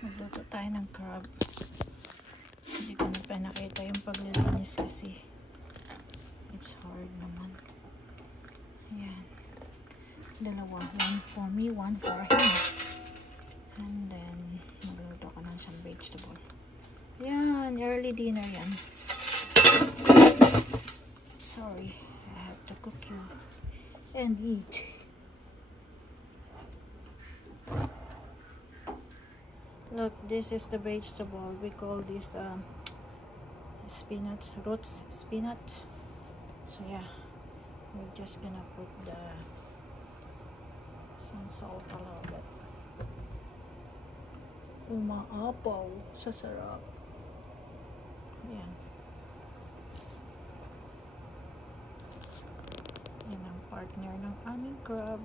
Magluto tayo ng crab. Hindi ko na pa nakita yung paglilinis kasi it's hard naman. Ayan. Dalawa. One for me, one for him. And then, magluto ka ng some vegetable. Yan. Early dinner yan. Sorry. I have to cook you and eat. Look, this is the vegetable. We call this spinach, roots spinach. So yeah, we're just gonna put some salt a little bit. Umaapaw sa sarap. Yan. Yan ang partner ng aming crab.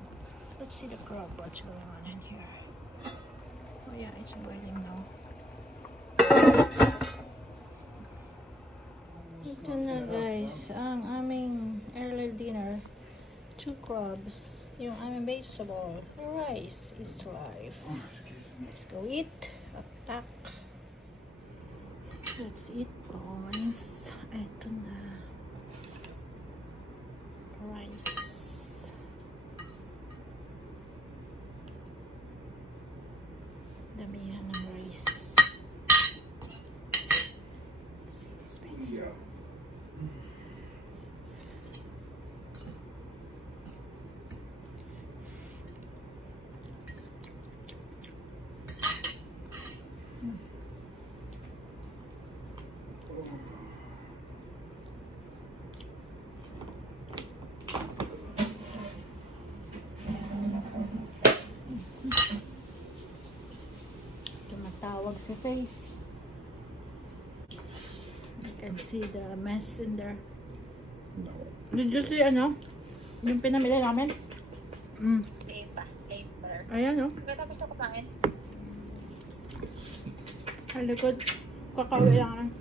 Let's see the crab, what's going on in here. Oh yeah, it's boiling now. Ito na guys, ang aming early dinner. 2 crabs. Yung aming vegetable. Rice is life. Let's go eat. Attack. Let's eat guys. Ito na. Rice. Damihan ng rice. See this place? Yeah. Tumatawag si Faith. You can see the mess in there. No. Did you see ano? Yung pinamili namin? Paper. Ayan o. Pagkatapos na kumain. Ang likod. Kakauwi lang.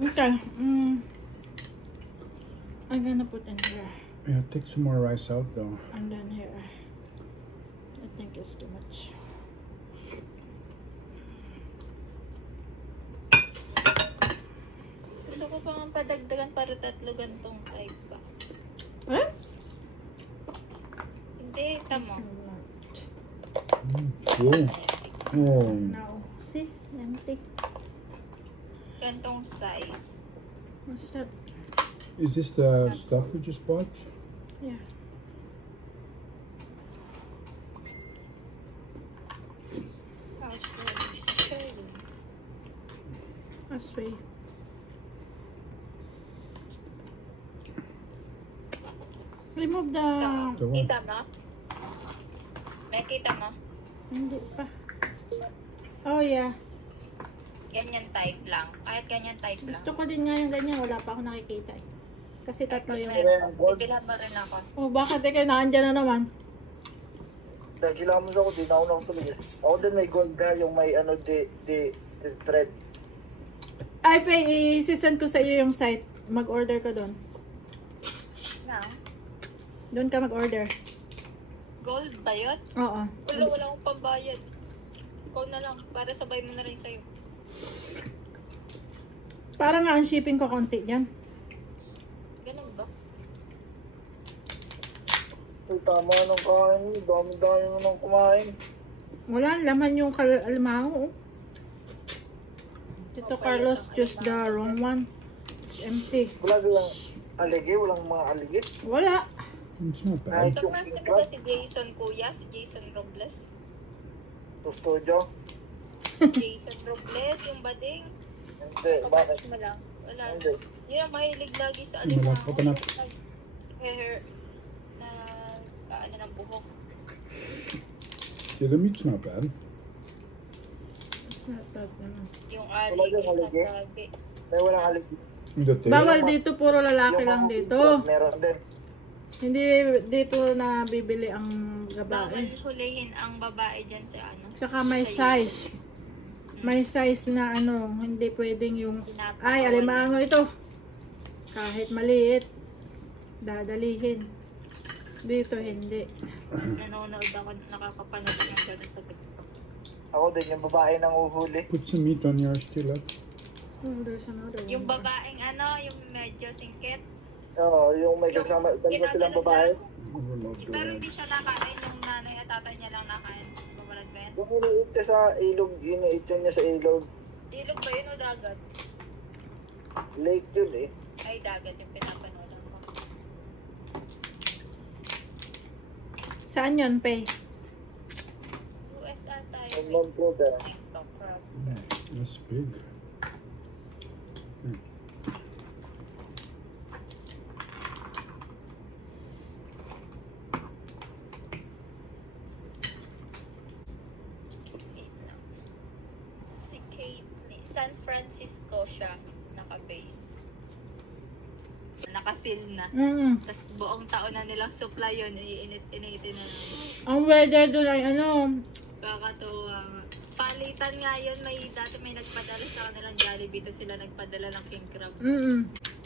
Okay. I'm gonna put in here. Yeah, take some more rice out though. And then here. I think it's too much. Gusto ko pa nga padagdagan para 3 gantong type ba? Eh? Hindi, tamo. Cool. Oh. No. See? Empty. Gantong size. What's that? Is this the stuff we just bought? Yeah. How should I show you? That's way. Remove the... The what? Kita mo? Nakita mo? Hindi pa. Oh yeah. Ganyan type lang. Kahit ganyan type lang. Gusto ko din nga yung ganyan. Wala pa ako nakikita eh. Kasi tatlo yung... Bibilhan mo rin ako. Oh, bakit ikaw naandyan na naman? Dahil kailangan mo ako, di na ako nakatuloy. Ako din may gold ka, yung may ano, the thread. Ay, Faye, i-send ko sa iyo yung site. Mag-order ka doon. Na? Doon ka mag-order. Gold ba yun? Oo. Wala akong pambayad. Ikaw na lang, para sabay mo na rin sa'yo. Parang nga ang shipping ko konti yan. Ganun ba? Ay, tama nang kain mo. Dami-dami mo nang kumain. Wala, laman yung alimango. Tito Carlos just the wrong one. It's empty. Wala lang aligi, walang mga aligit. Wala. It's not bad. Ito nga sila si Jason Kuya, si Jason Robles. To studio. Jason Robles, yung bading. Hindi, bakit? Kapatid mo lang. Wala. Hindi. Yun ang mahilig lagi sa Wala, alimango. coconut. Hair na ano ng buhok. Yeah, the meat's not bad. It's not that naman. Yung Wala aligi yung aligi? lagi. May walang aligit. The taste. Bawal dito, puro lalaki Yung lang mga dito. meron din. Hindi dito na bibili ang Bawal babae. hulihin ang babae dyan sa ano. Tsaka may size. May size na ano, hindi pwedeng yung... Ay, alimango ito. Kahit maliit, dadalihin. Dito hindi. Nanonood ako, nakakapanood ng gano'n sa TikTok. Ako din, yung babae nang uhuli. Put some meat on yours too, love. There's another one. Yung babaeng yung medyo singkit. Oo, yung may kasama, dalawa silang babae. Overload the Pero hindi legs. siya nakain, yung nanay at tatay niya lang nakain. Babalad ba yan? Yung iniit niya sa ilog, iniit niya sa ilog. Ilog ba yun o dagat? Lake yun eh. Ay, dagat yung pinapanood ko. Saan yun, Pay? US ata Ang yun. Vancouver. TikTok. That's big. Wait lang. Si Caitlyn. San Francisco siya naka-base. Naka-seal na. Tapos buong taon na nilang supply yun. Initin na lang. Ang weather doon ay Kakatuwa. Palitan nga yun. Dati may nagpadala sa kanilang Jollibee. Tapos sila nagpadala ng king crab.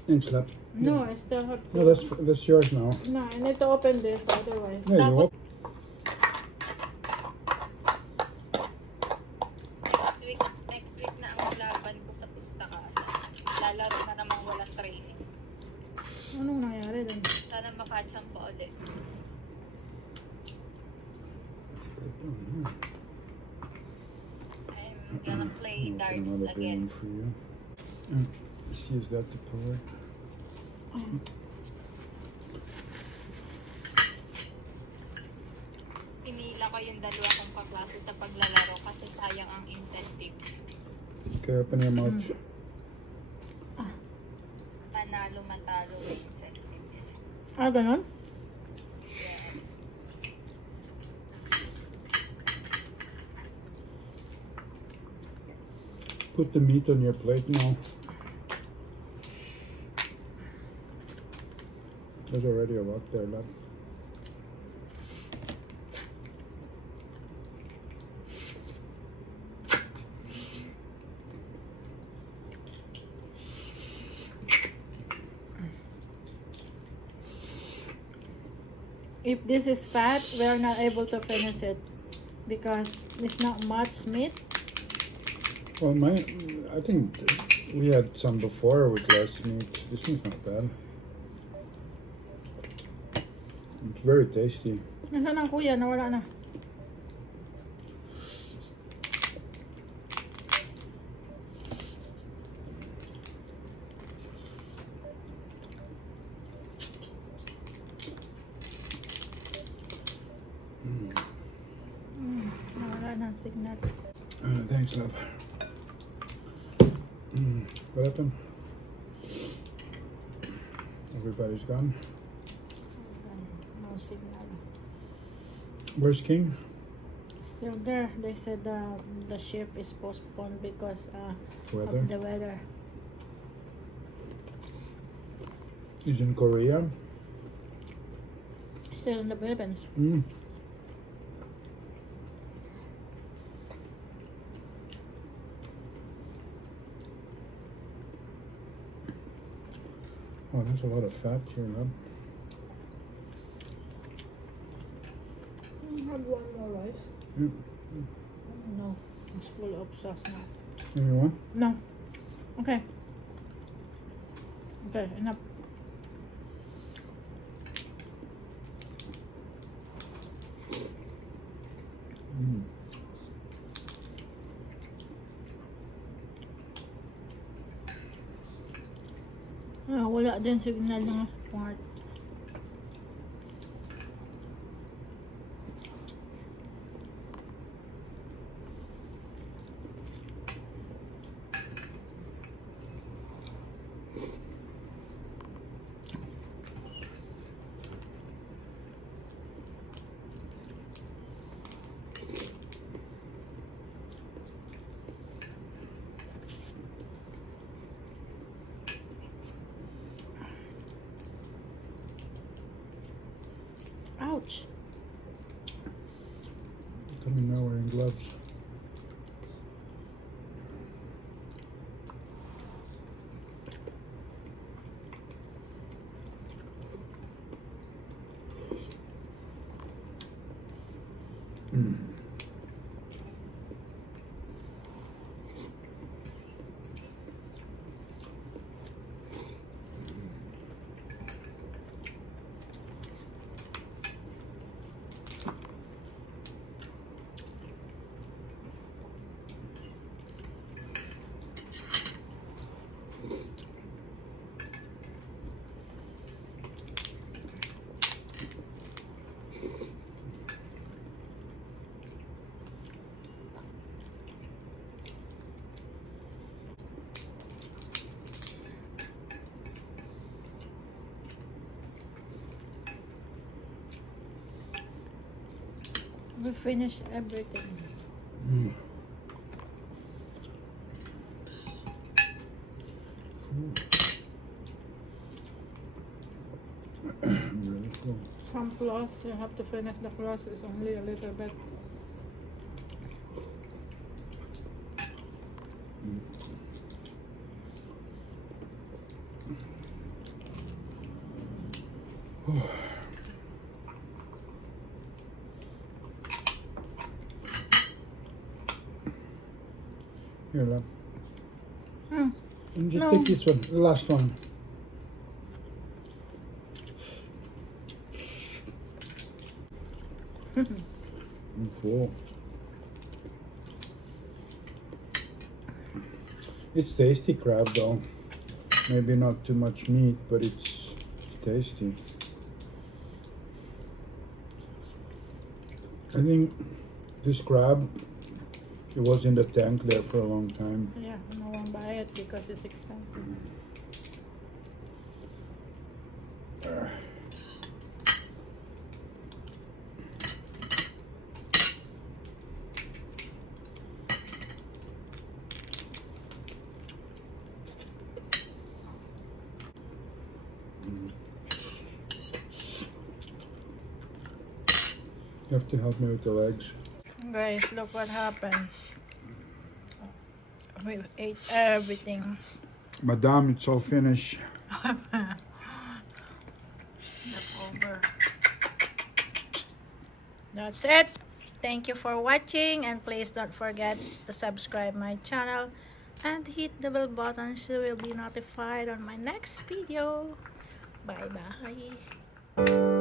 Thanks, love. No, I still have to. No, that's yours now. No, I need to open this, otherwise. Yeah, you Tapos, op- next week na ang laban ko sa Pistakasan. Lalaro na namang walang training. Anong nangyari doon? Sana makacham pa ulit. Put it down here. I'm gonna play I'll put darts another again. balloon for you. Just use that to pour. Pinila ko yung dalawa kong kaklase sa paglalaro kasi sayang ang incentives. Okay, open your mouth. Manalo matalo yung incentives. Ganon? Yes. Put the meat on your plate now. There's already a lot there, love. If this is fat, we are not able to finish it because it's not much meat. Well, I think we had some before with less meat. This one's not bad. It's very tasty. Nasaan ang kuya? Nawala na. Nawala na ang signal. Thanks, love. What happened? Everybody's gone. No signal. Where's King? Still there. They said the ship is postponed because Weather? of the weather. He's in Korea. Still in the Philippines. Oh, there's a lot of fat here, love. Have one more rice? Yeah. No, it's full of sauce now. Maybe one? No. Okay. Okay, enough. Wala din signal ng part. Ouch. Coming now wearing gloves. We finished everything. Mm. I'm really full. Some cloths, you have to finish the cloths. It's only a little bit. Here, love. Hmm. And just No. take this one, the last one. I'm full. It's tasty crab though. Maybe not too much meat, but it's tasty. I think this crab, it was in the tank there for a long time. Yeah, no one buy it because it's expensive. You have to help me with the legs. Guys, look what happened. We ate everything. Madame, it's all finished. Over. That's it. Thank you for watching, and please don't forget to subscribe my channel and hit the bell button so you'll be notified on my next video. Bye bye.